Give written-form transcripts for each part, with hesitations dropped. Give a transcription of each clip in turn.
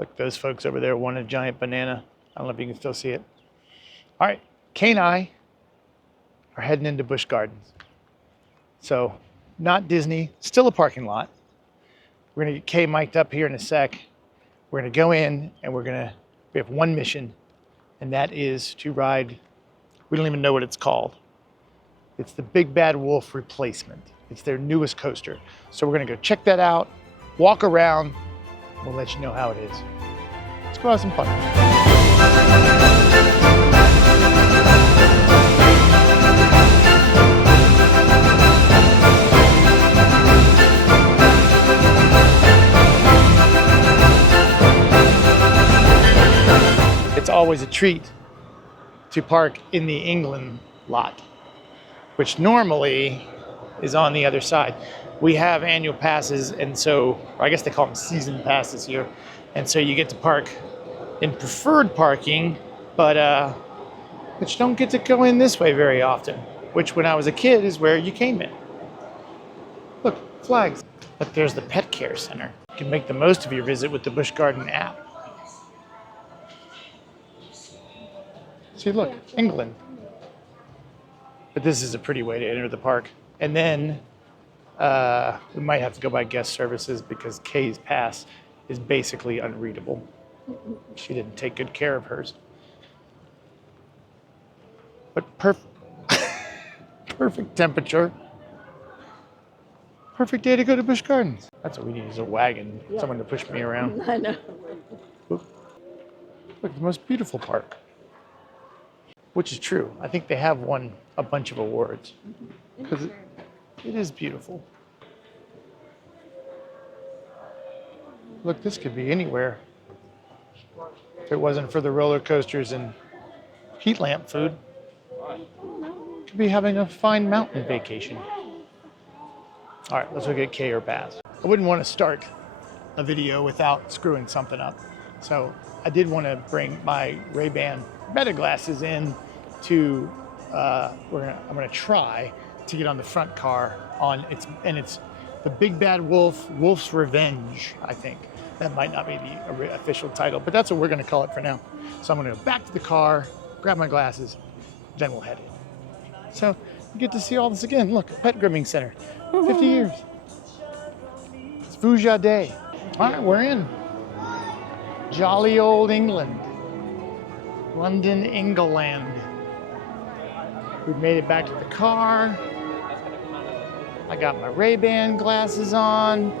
Look, those folks over there want a giant banana. I don't know if you can still see it. All right, Kay and I are heading into Busch Gardens. So not Disney, still a parking lot. We're gonna get Kay mic'd up here in a sec. We're gonna go in and we have one mission, and that is to ride, we don't even know what it's called. It's the Big Bad Wolf replacement. It's their newest coaster. So we're gonna go check that out, walk around, we'll let you know how it is. Let's go have some fun. It's always a treat to park in the England lot, which normally is on the other side. We have annual passes, and so, or I guess they call them season passes here. And so you get to park in preferred parking, but you don't get to go in this way very often, which when I was a kid is where you came in. Look, flags. But there's the pet care center. You can make the most of your visit with the Busch Garden app. See, look, England. But this is a pretty way to enter the park. And then we might have to go by guest services because Kay's pass is basically unreadable. She didn't take good care of hers. But perfect temperature. Perfect day to go to Busch Gardens. That's what we need, is a wagon, someone to push me around. I know. Look, the most beautiful park. Which is true. I think they have won a bunch of awards because it is beautiful. Look, this could be anywhere. If it wasn't for the roller coasters and heat lamp food, could be having a fine mountain vacation. All right, let's look at Kay or Bass. I wouldn't want to start a video without screwing something up. So I did want to bring my Ray-Ban Meta glasses in to, I'm gonna try to get on the front car it's the Big Bad Wolf, Wolf's Revenge, I think. That might not be the official title, but that's what we're gonna call it for now. So I'm gonna go back to the car, grab my glasses, then we'll head in. So you get to see all this again. Look, pet grooming center, 50 years. It's Vuja Day. All right, we're in. Jolly old England. London, England. We've made it back to the car. I got my Ray-Ban glasses on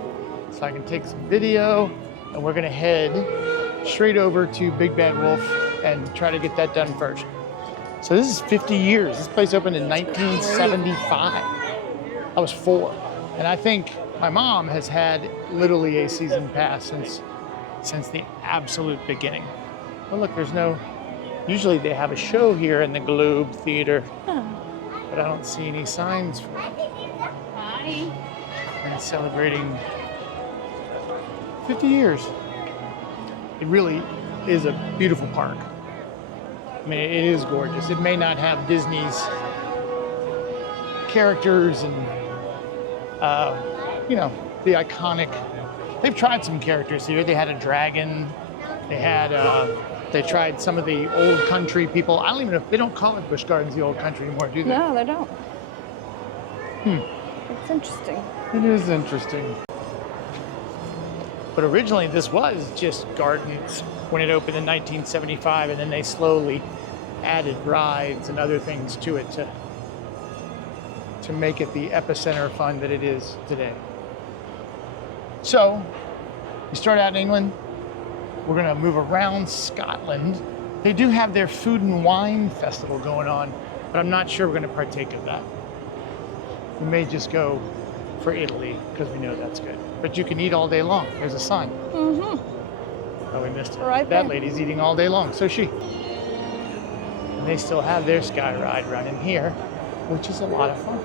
so I can take some video, and we're gonna head straight over to Big Bad Wolf and try to get that done first. So this is 50 years. This place opened in 1975. I was 4. And I think my mom has had literally a season pass since the absolute beginning. Oh look, usually they have a show here in the Globe Theater, but I don't see any signs for it. Hi. And celebrating 50 years. It really is a beautiful park. I mean, it is gorgeous. It may not have Disney's characters and, the iconic. They've tried some characters here. They had a dragon. They tried some of the old country people. I don't even know if they don't call it Busch Gardens the old country anymore, do they? No, they don't. It's interesting. It is interesting. But originally this was just gardens when it opened in 1975, and then they slowly added rides and other things to it to make it the epicenter of fun that it is today. So, we start out in England. We're gonna move around Scotland. They do have their food and wine festival going on, but I'm not sure we're gonna partake of that. We may just go for Italy because we know that's good. But you can eat all day long. There's a sign. Oh, we missed it. Right that there. lady's eating all day long, so she. And they still have their sky ride running here, which is a lot of fun.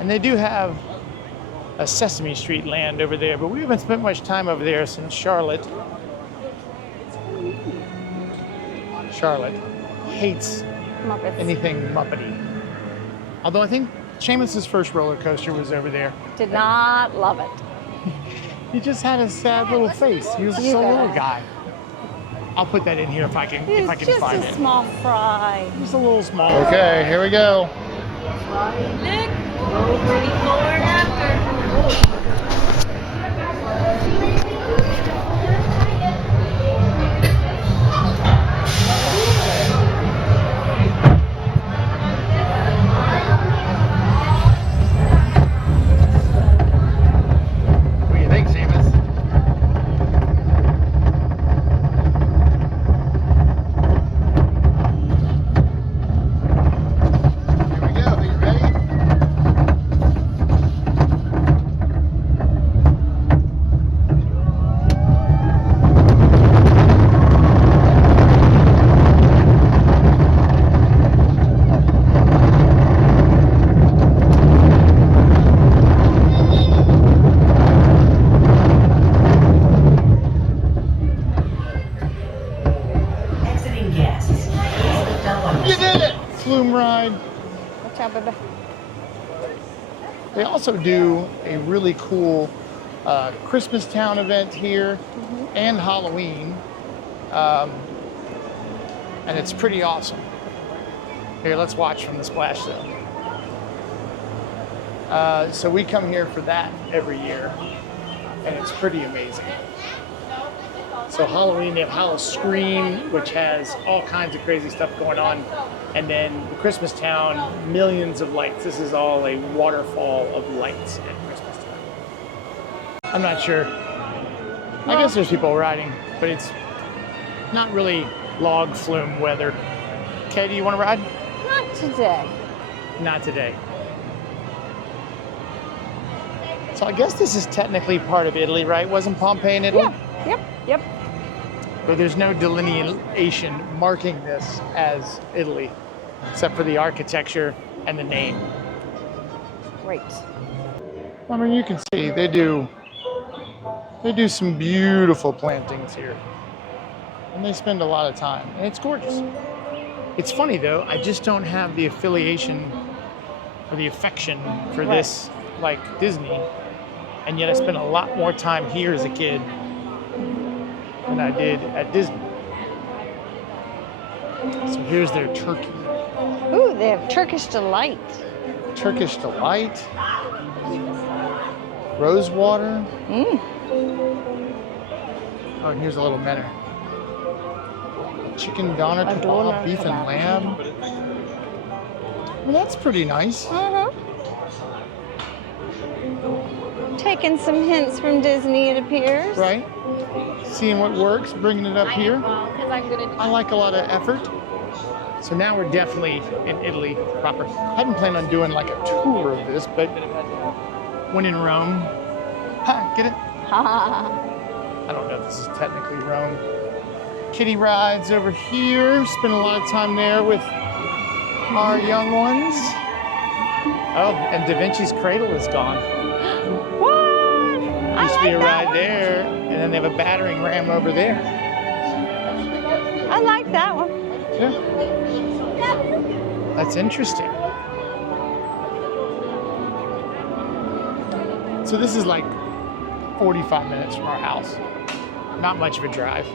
And they do have a Sesame Street land over there, but we haven't spent much time over there since Charlotte hates Muppets. anything Muppety. Although I think Seamus's first roller coaster was over there. Did not love it. He just had a sad little face. He was a You little bet. guy. I'll put that in here if I can It's just find a it. small fry. Just a little small. Okay, here we go. Look, before and after. What do you think, Seamus? Here we go. Are you ready? Exiting guests. Please lift up on You did it! Flume ride. Watch out, baby. They also do a really cool Christmas Town event here and Halloween. And it's pretty awesome. Here, let's watch from the splash zone. So we come here for that every year, and it's pretty amazing. So Halloween, they have Halloween, which has all kinds of crazy stuff going on. And then the Christmas Town, millions of lights. This is all a waterfall of lights at Christmas Town. I'm not sure. I guess there's people riding, but it's not really log flume weather. Kay, do you want to ride? Not today. Not today. So I guess this is technically part of Italy, right? Wasn't Pompeii in Italy? Yep. But there's no delineation marking this as Italy, except for the architecture and the name. Great. I mean, you can see they do some beautiful plantings here, and they spend a lot of time, and it's gorgeous. It's funny though, I just don't have the affiliation or the affection for this like Disney, and yet I spent a lot more time here as a kid than I did at Disney. So here's their turkey. Ooh, they have Turkish Delight. Turkish Delight. Rosewater. Oh, here's a little menor. Chicken doner A doner kebab, beef and kebab. lamb. Well, that's pretty nice. Taking some hints from Disney, it appears. Right? Seeing what works, bringing it up here. Because I'm gonna. I like a lot of effort. So now we're definitely in Italy proper. I hadn't planned on doing like a tour of this, but when in Rome, get it? I don't know if this is technically Rome. Kiddie rides over here. Spend a lot of time there with our young ones. Oh, and Da Vinci's Cradle is gone. What? Used to be a ride there, and then they have a battering ram over there. I like that one. Yeah. That's interesting. So this is like 45 minutes from our house. Not much of a drive,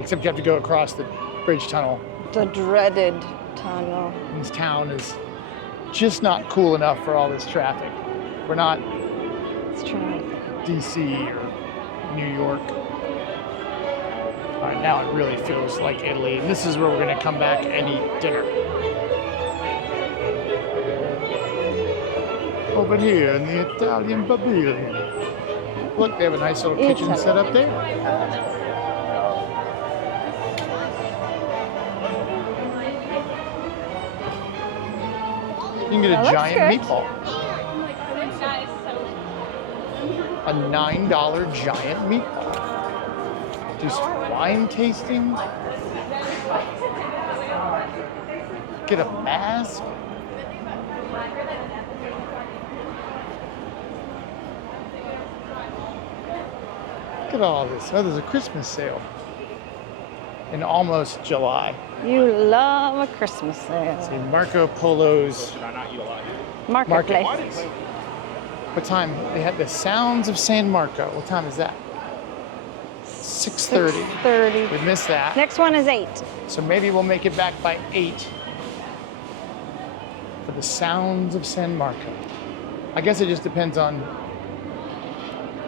except you have to go across the bridge tunnel. The dreaded tunnel. This town is just not cool enough for all this traffic. We're not Let's try. DC or New York. All right, now it really feels like Italy. And this is where we're gonna come back and eat dinner. Over here in the Italian pavilion. Look, they have a nice little kitchen Italy. set up there. You can get a That looks giant good. meatball. A $9 giant meatball. Do some wine tasting. Get a mask. Look at all this. Oh, there's a Christmas sale in almost July. You love a Christmas sale. See, Marco Polo's Marketplace. What time? They had the Sounds of San Marco. What time is that? 6:30. 6:30. We missed that. Next one is 8. So maybe we'll make it back by 8 for the Sounds of San Marco. I guess it just depends on,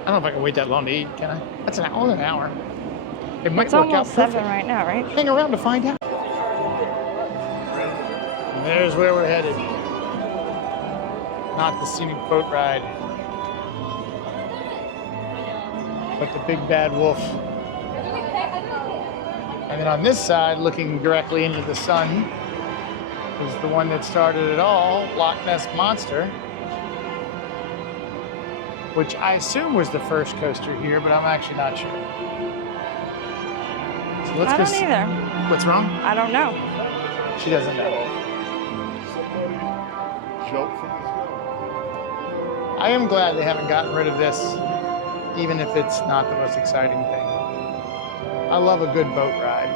I don't know if I can wait that long to eat, can I? That's only an hour. It might It's work out almost perfect. 7 right now, right? Hang around to find out. And there's where we're headed. Not the scenic boat ride, but the big bad wolf. And then on this side, looking directly into the sun, is the one that started it all, Loch Ness Monster, which I assume was the first coaster here, but I'm actually not sure. So let's I go don't either. What's wrong? I don't know. She doesn't know. I am glad they haven't gotten rid of this, even if it's not the most exciting thing. I love a good boat ride.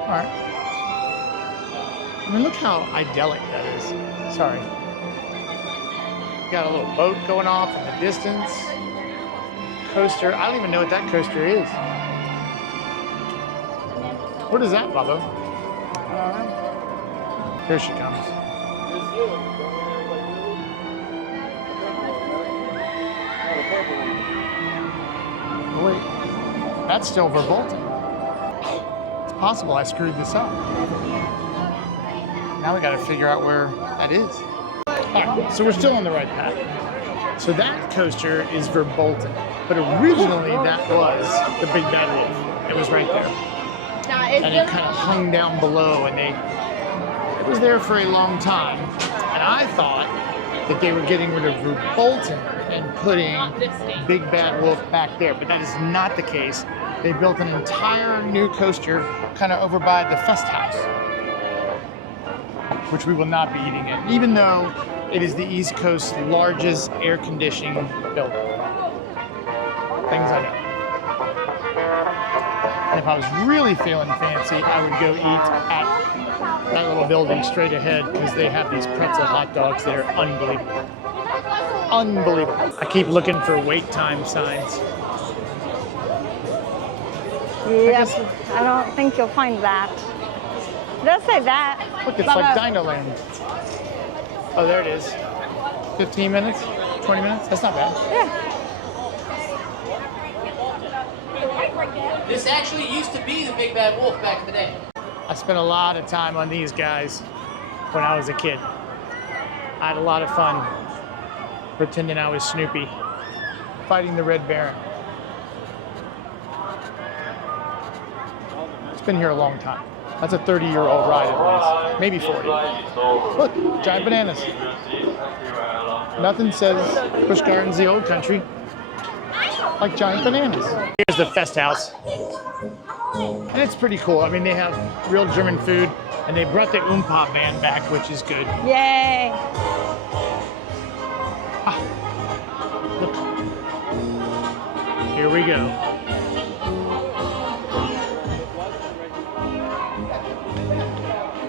All right. I mean, look how idyllic that is. Sorry. Got a little boat going off in the distance. Coaster. I don't even know what that coaster is. What is that, Bubba? Here she comes. Oh, wait, that's still Verbolten. It's possible I screwed this up. Now we got to figure out where that is. All right, so we're still on the right path. So that coaster is Verbolten, but originally that was the Big Bad Wolf. It was right there. And it kind of hung down below, and it was there for a long time. And I thought that they were getting rid of Verbolten and putting Big Bad Wolf back there, but that is not the case. They built an entire new coaster kind of over by the Fest House, which we will not be eating at, even though it is the East Coast's largest air conditioning building. Things I know. And if I was really feeling fancy, I would go eat at that little building straight ahead, because they have these pretzel hot dogs that are unbelievable. Unbelievable. I keep looking for wait time signs. Yep. I don't think you'll find that. It does say that. Look, it's like Dino Land. Oh, there it is. 15 minutes? 20 minutes? That's not bad. Yeah. This actually used to be the Big Bad Wolf back in the day. I spent a lot of time on these guys when I was a kid. I had a lot of fun pretending I was Snoopy, fighting the Red Baron. It's been here a long time. That's a 30-year-old ride at least, maybe 40. Look, giant bananas. Nothing says Busch Gardens, the old country, like giant bananas. Here's the Fest House. And it's pretty cool. I mean, they have real German food, and they brought the Oompa band back, which is good. Yay. Look. Here we go.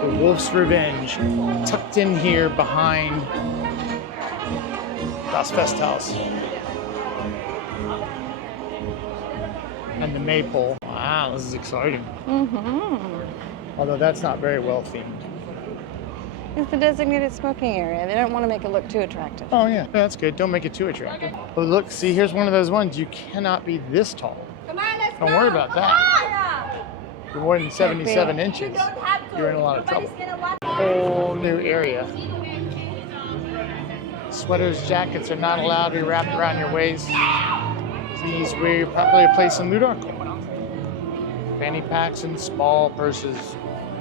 The Wolf's Revenge, tucked in here behind Das Festhaus. And the Maypole. Wow, this is exciting. Although that's not very well themed. It's the designated smoking area. They don't want to make it look too attractive. Oh yeah, that's good. Don't make it too attractive. Oh look, see, here's one of those ones. You cannot be this tall. Come on, let's Don't go. worry about that. If you're more than 77 inches, You don't have to. you're in a lot of trouble. Nobody's gonna watch. Whole new area. Sweaters, jackets are not allowed to be wrapped around your waist. These where you properly place in Ludarco. Fanny packs and small purses.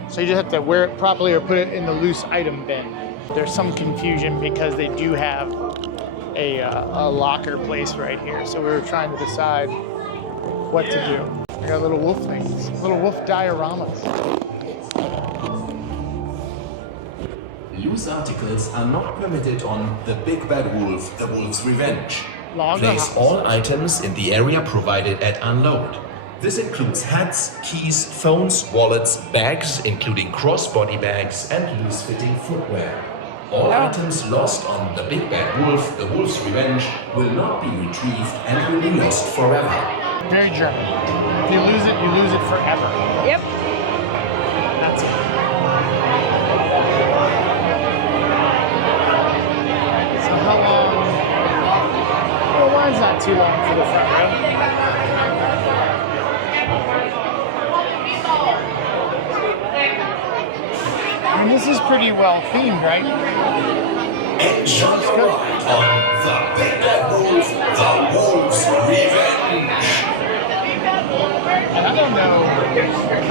So you just have to wear it properly or put it in the loose item bin. There's some confusion because they do have a locker place right here. So we were trying to decide what to do. I got little wolf things, little wolf dioramas. Loose articles are not permitted on The Big Bad Wolf, The Wolf's Revenge. Lagerhaus. Place all items in the area provided at unload. This includes hats, keys, phones, wallets, bags, including crossbody bags, and loose-fitting footwear. All items lost on the Big Bad Wolf, the Wolf's Revenge, will not be retrieved and will be lost forever. Very German. If you lose it forever. Yep. That's it. So how long? Well, line's not too long for the front row. And this is pretty well themed, right? Enjoy your ride on the Big Bad Wolf, the Wolf's Revenge. And I don't know,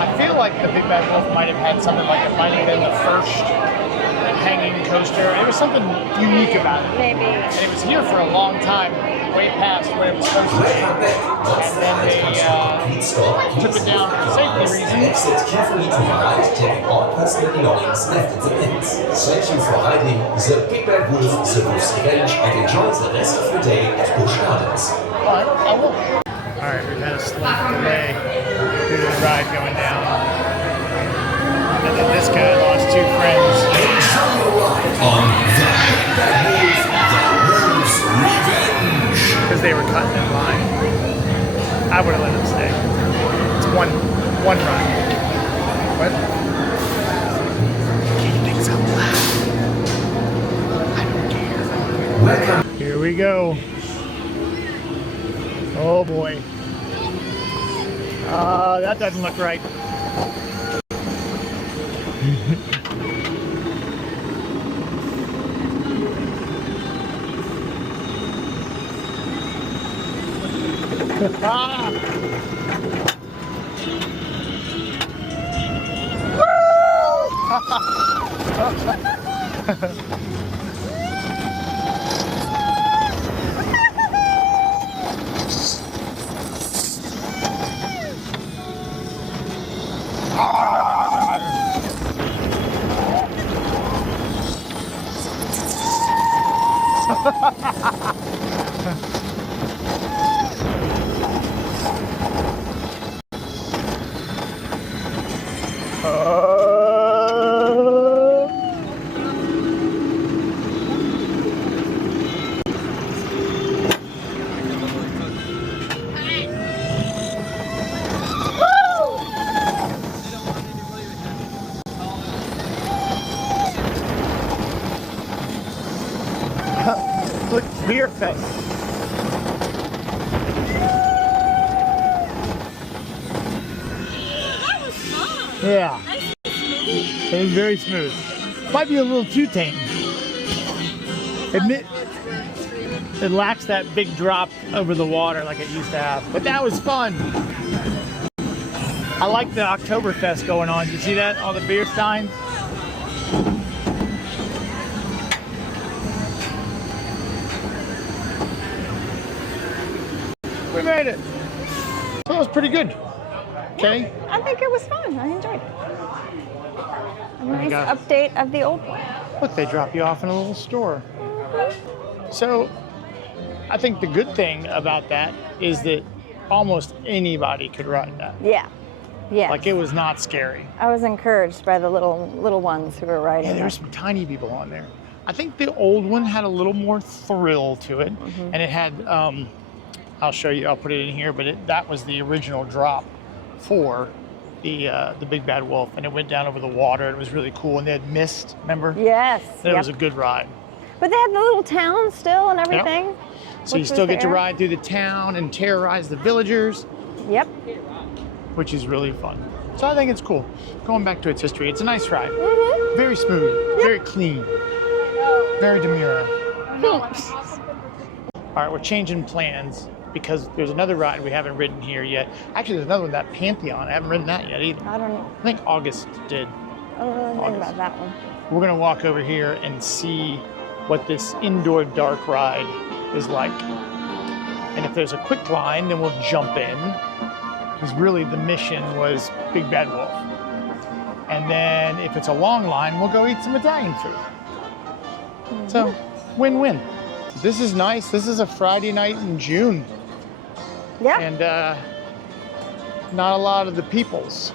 I feel like the Big Bad Wolf might have had something like it might have been the first hanging coaster. There was something unique about it. Maybe. And it was here for a long time, way past when it was supposed to be. Welcome back. Once And the then ride they comes to a complete stop, took it down for safety reasons. Exit carefully to your right, taking all personal belongings left in the bins. Thank you for riding the Big Bad Wolf, the Wolf's Revenge, and enjoy the rest of your day at Busch Gardens. Alright, I will. Alright, we've had a slight delay due to the ride going down. And then this guy lost 2 friends Enjoy your ride on the Big Bad Wolf, the Wolf's Revenge. because they were cutting in line. I would have let them stay. It's one ride. What? Keep things up loud. I don't care. Welcome. Here we go. Oh boy. That doesn't look right. Ah. Look, beer face. That was fun. Yeah, Nice and smooth. it was very smooth. Might be a little too tame. It lacks that big drop over the water like it used to have. But that was fun. I like the Oktoberfest going on. You see that? All the beer steins. We made it. So that was pretty good. Okay. I think it was fun. I enjoyed it. A nice got- update of the old one. Look, they drop you off in a little store. So I think the good thing about that is that almost anybody could ride that. Yeah. Yeah. Like it was not scary. I was encouraged by the little ones who were riding. Yeah, there were some tiny people on there. I think the old one had a little more thrill to it, and it had. I'll show you. I'll put it in here, but that was the original drop for the Big Bad Wolf, and it went down over the water. It was really cool, and they had mist. Remember? Yes. That Yep. was a good ride. But they had the little town still and everything. So you which still was get to there. ride through the town and terrorize the villagers, Yep. which is really fun. So I think it's cool. Going back to its history, it's a nice ride. Mm-hmm. Very smooth, very clean, very demure. All right, we're changing plans because there's another ride we haven't ridden here yet. Actually, there's another one, that Pantheon. I haven't ridden that yet either. I don't I think August did. know anything about that one. We're gonna walk over here and see what this indoor dark ride is like. And if there's a quick line, then we'll jump in. Because really the mission was Big Bad Wolf. And then if it's a long line, we'll go eat some Italian food. So, win-win. This is nice. This is a Friday night in June. Yeah. And not a lot of the peoples.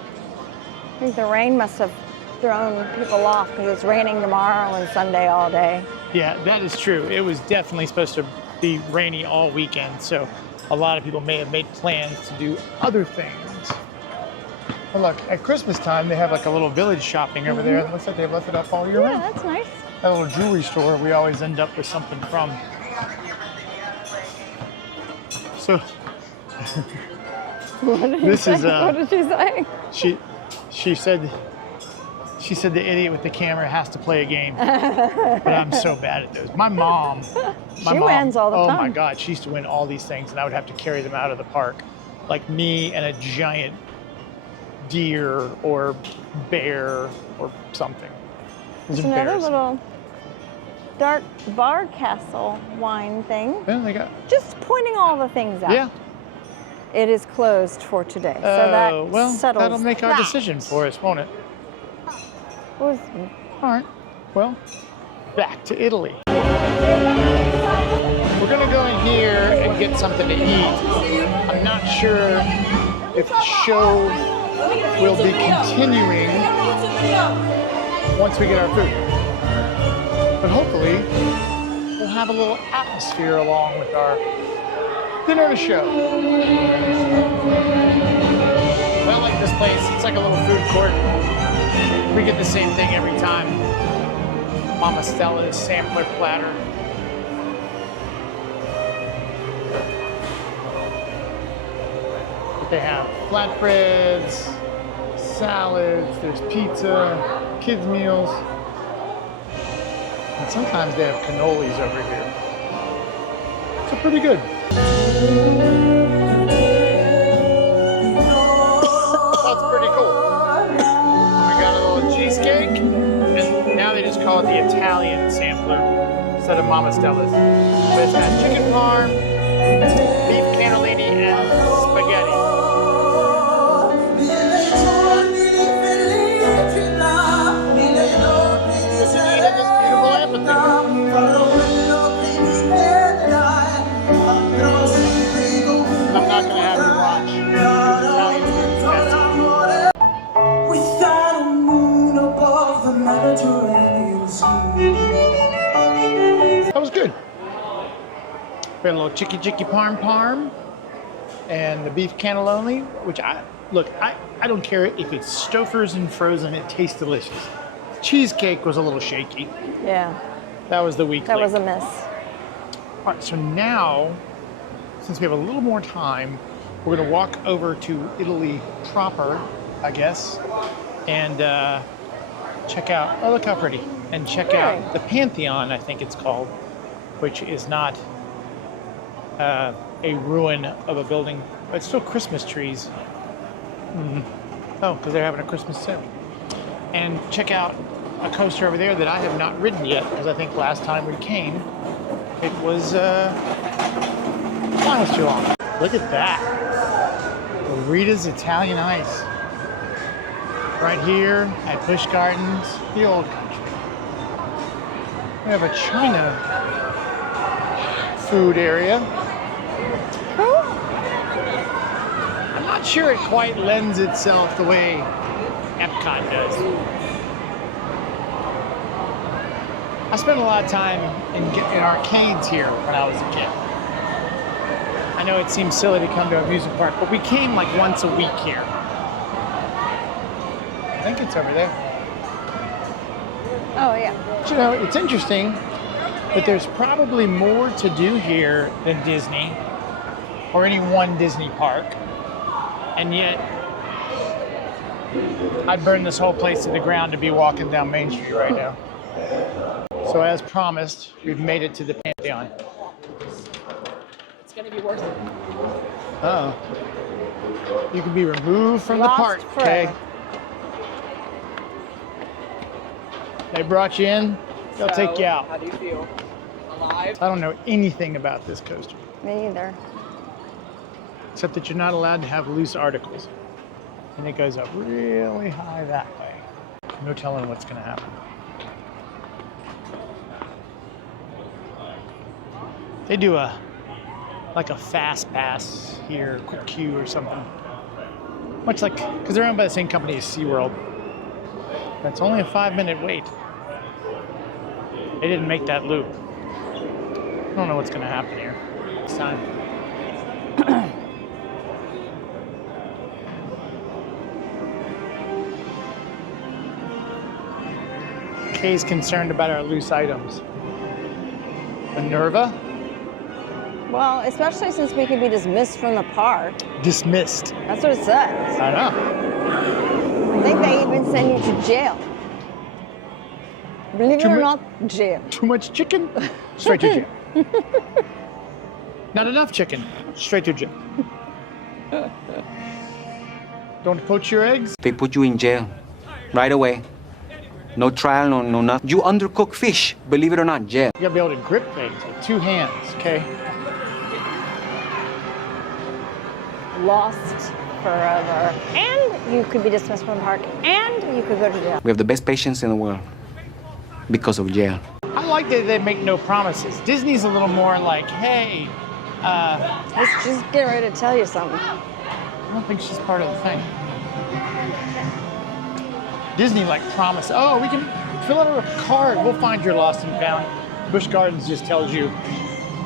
I think the rain must have thrown people off because it's raining tomorrow and Sunday all day. Yeah, that is true. It was definitely supposed to be rainy all weekend, so a lot of people may have made plans to do other things. And look, at Christmas time, they have like a little village shopping over there. It looks like they've left it up all year Yeah, round. that's nice. That little jewelry store, we always end up with something from. So What did This you is, say? What did she say? she said the idiot with the camera has to play a game, but I'm so bad at those. My mom wins all the oh time. my God, she used to win all these things, and I would have to carry them out of the park, like me and a giant deer or bear or something. It was There's another embarrassing. little dark bar castle wine thing. Yeah, they got. Just pointing all the things out. Yeah. It is closed for today. So that Well, settles that'll make our that. decision for us, won't it? Was- All right. Well, back to Italy. We're gonna go in here and get something to eat. I'm not sure if the show will be continuing once we get our food. But hopefully, we'll have a little atmosphere along with our dinner and a show. I like this place. It's like a little food court. We get the same thing every time. Mama Stella's sampler platter. But they have flatbreads, salads, there's pizza, kids' meals. And sometimes they have cannolis over here. So pretty good. That's pretty cool. We got a little cheesecake, and now they just call it the Italian sampler instead of Mama Stella's. But it's got chicken parm, beef cannellini, and spaghetti. Just to eat at this beautiful amphitheater. I'm not going to have you watch. Italian food is best. Without a moon above the Mediterranean Sea. That was good. We had a little chicky parm and the beef cannelloni, which I don't care if it's Stouffer's and frozen, it tastes delicious. Cheesecake was a little shaky. Yeah, That was the weak that link. was a miss. All right, so now, since we have a little more time, we're gonna walk over to Italy proper, I guess, and check out, oh look how pretty, and check out the Pantheon, I think it's called, which is not a ruin of a building, but it's still Christmas trees. Oh, because they're having a Christmas sale. And check out a coaster over there that I have not ridden yet, because I think last time we came, it was, line was too long. Look at that. Rita's Italian Ice. Right here at Busch Gardens, the old country. We have a China food area. Cool. I'm not sure it quite lends itself the way Epcot does. I spent a lot of time in arcades here when I was a kid. I know it seems silly to come to an amusement park, but we came like once a week here. I think it's over there. Oh, yeah. But, you know, it's interesting, but there's probably more to do here than Disney or any one Disney park. And yet, I'd burn this whole place to the ground to be walking down Main Street right now. So as promised, we've made it to the Pantheon. It's gonna be worth it. Uh-oh. You can be removed from the Lost park, forever. okay? They brought you in, they'll take you out. How do you feel? Alive? I don't know anything about this coaster, Me either. except that you're not allowed to have loose articles. And it goes up really high that way. No telling what's gonna happen. They do like a fast pass here, quick queue or something. Much like, because they're owned by the same company as SeaWorld. That's only a 5-minute wait. They didn't make that loop. I don't know what's going to happen here this time. Kay's concerned about our loose items. Minerva? Well, especially since we could be dismissed from the park. Dismissed. That's what it says. I know. I think they even send you to jail. Believe it or not, jail. Too much chicken? Straight to jail. Not enough chicken? Straight to jail. Don't poach your eggs? They put you in jail right away. No trial, no nothing. You undercook fish, believe it or not, jail. You gotta be able to grip things with 2 hands, okay? Lost forever. And you could be dismissed from the park. And you could go to jail. We have the best patients in the world because of jail. I like that they make no promises. Disney's a little more like, hey, Let's just get ready to tell you something. I don't think she's part of the thing. Disney like promise, oh, we can fill out a card, we'll find your lost and found. Busch Gardens just tells you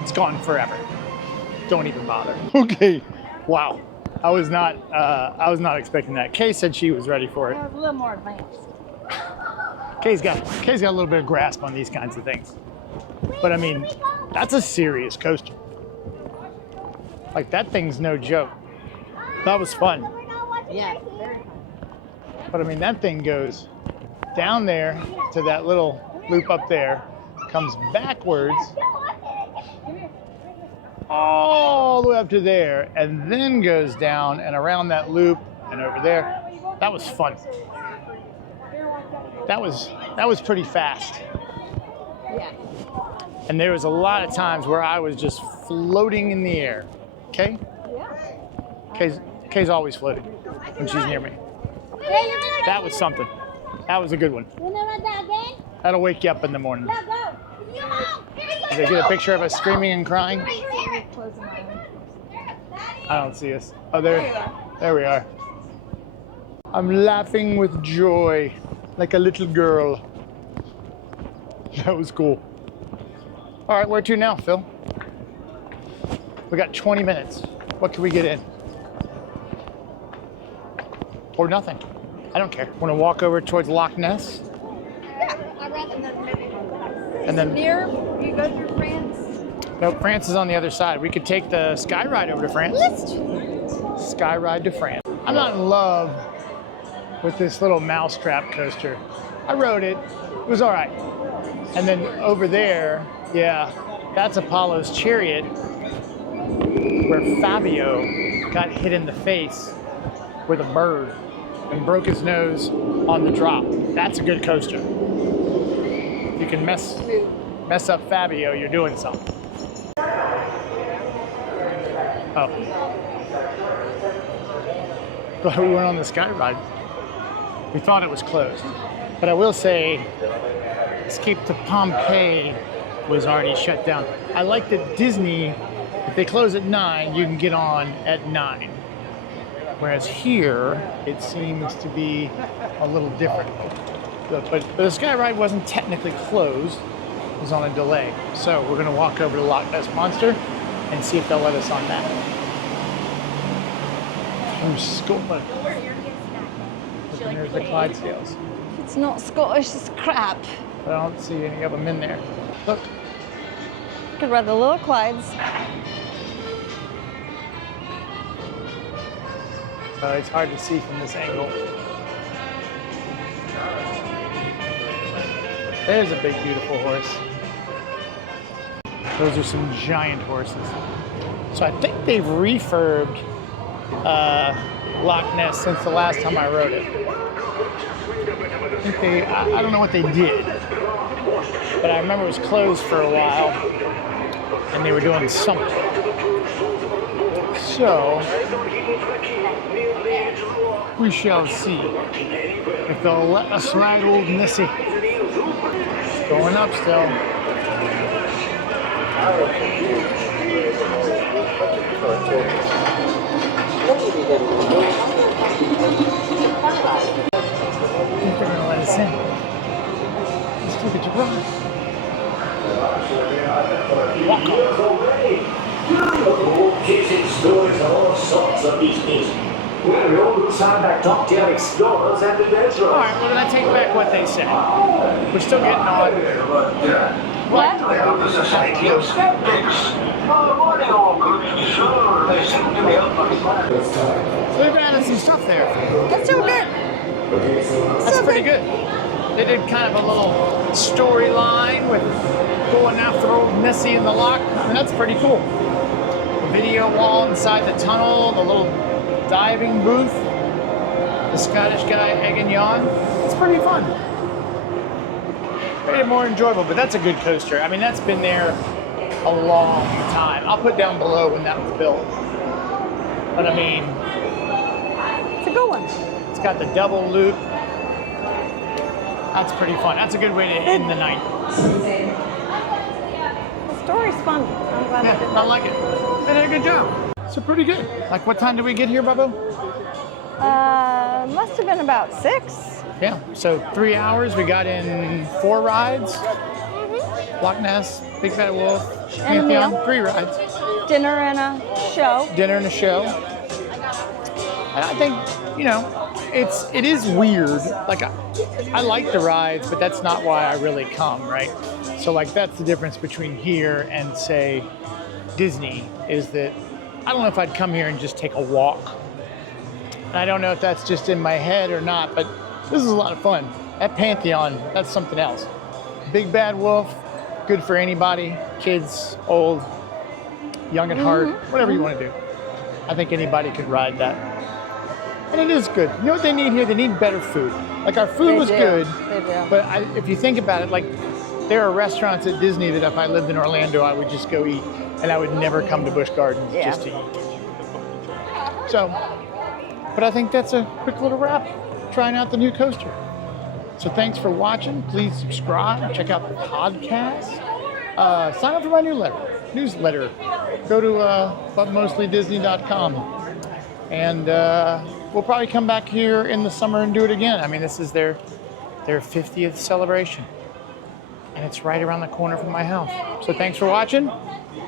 it's gone forever. Don't even bother. Okay, wow. I was not expecting that. Kay said she was ready for it. A little more advanced. Kay's got a little bit of grasp on these kinds of things. But I mean, that's a serious coaster. Like that thing's no joke. That was fun. Yeah, very fun. But I mean, that thing goes down there to that little loop up there, comes backwards all the way up to there, and then goes down and around that loop and over there. That was fun. That was pretty fast. Yeah. And there was a lot of times where I was just floating in the air. Okay? Yeah. Kay's always floating when she's near me. That was something. That was a good one. That'll wake you up in the morning. Did they get a picture of us screaming and crying? I don't see us. Oh, there we are. I'm laughing with joy like a little girl. That was cool. All right, where to now, Phil? We got 20 minutes. What can we get in? Or nothing. I don't care. Want to walk over towards Loch Ness? Yeah, I'd rather than maybe. And then Near, you go through France. no, France is on the other side. We could take the sky ride over to France. Let's do that. Sky ride to France. I'm not in love with this little mousetrap coaster. I rode it. It was all right. And then over there, yeah, that's Apollo's Chariot, where Fabio got hit in the face with a bird and broke his nose on the drop. That's a good coaster. If you can mess up Fabio, you're doing something. Oh. But we went on the sky ride. We thought it was closed. But I will say, Escape to Pompeii was already shut down. I like that Disney, if they close at 9, you can get on at 9. Whereas here, it seems to be a little different. But the sky ride wasn't technically closed. It was on a delay. So we're gonna walk over to Loch Ness Monster and see if they'll let us on that. From Scotland. And there's the Clydesdales. It's not Scottish, it's crap. But I don't see any of them in there. Look, Could ride the little Clydes. it's hard to see from this angle. There's a big, beautiful horse. Those are some giant horses. So I think they've refurbed Loch Ness since the last time I rode it. I don't know what they did, but I remember it was closed for a while and they were doing something. So we shall see if they'll let us ride old Nessie. It's going up still. think they're gonna let us in. Let's look at your ride. Chasing stories of all sorts of business. We're all like top-tier explorers and adventurers. All right, well then I take back what they said. We're still getting on. What? The Society of Skeptics. Morning, all good. Sure, they seem to be up. So they've added some stuff there. That's so good. That's pretty good. They did kind of a little storyline with going after old Nessie in the loch. I mean, that's pretty cool. The video wall inside the tunnel, the little diving booth, the Scottish guy egging you on. It's pretty fun. Made it more enjoyable, but that's a good coaster. I mean, that's been there a long time. I'll put down below when that was built. But I mean, It's a good one. it's got the double loop. That's pretty fun. That's a good way to end the night. The story's fun. I'm glad Yeah, I did I that. like it. They did a good job. So pretty good. Like, what time did we get here, Bubbo? Must have been about 6. Yeah, so 3 hours. We got in 4 rides. Loch Ness, Big Bad Wolf, And a meal. Pantheon, 3 rides. Dinner and a show. Dinner and a show. And I think, you know, it is weird. Like, I like the rides, but that's not why I really come, right? So, like, that's the difference between here and, say, Disney, is that I don't know if I'd come here and just take a walk. And I don't know if that's just in my head or not, but this is a lot of fun. At Pantheon, that's something else. Big Bad Wolf, good for anybody, kids, old, young at heart, whatever you want to do. I think anybody could ride that. And it is good. You know what they need here? They need better food. Like, our food They was do. good, They do. but if you think about it, like, there are restaurants at Disney that if I lived in Orlando, I would just go eat, and I would never come to Busch Gardens Yeah. just to eat. So, but I think that's a quick little wrap, trying out the new coaster. So thanks for watching. Please subscribe, check out the podcast, sign up for my newsletter. Go to butmostlydisney.com, and we'll probably come back here in the summer and do it again. I mean, this is their 50th celebration, and it's right around the corner from my house. So thanks for watching.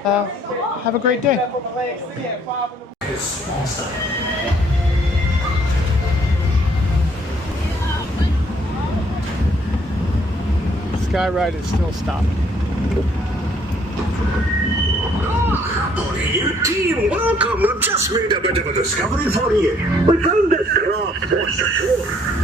Have a great day. Skyride is still stopping. New team, welcome. We've just made a bit of a discovery for you. We found this craft washed ashore.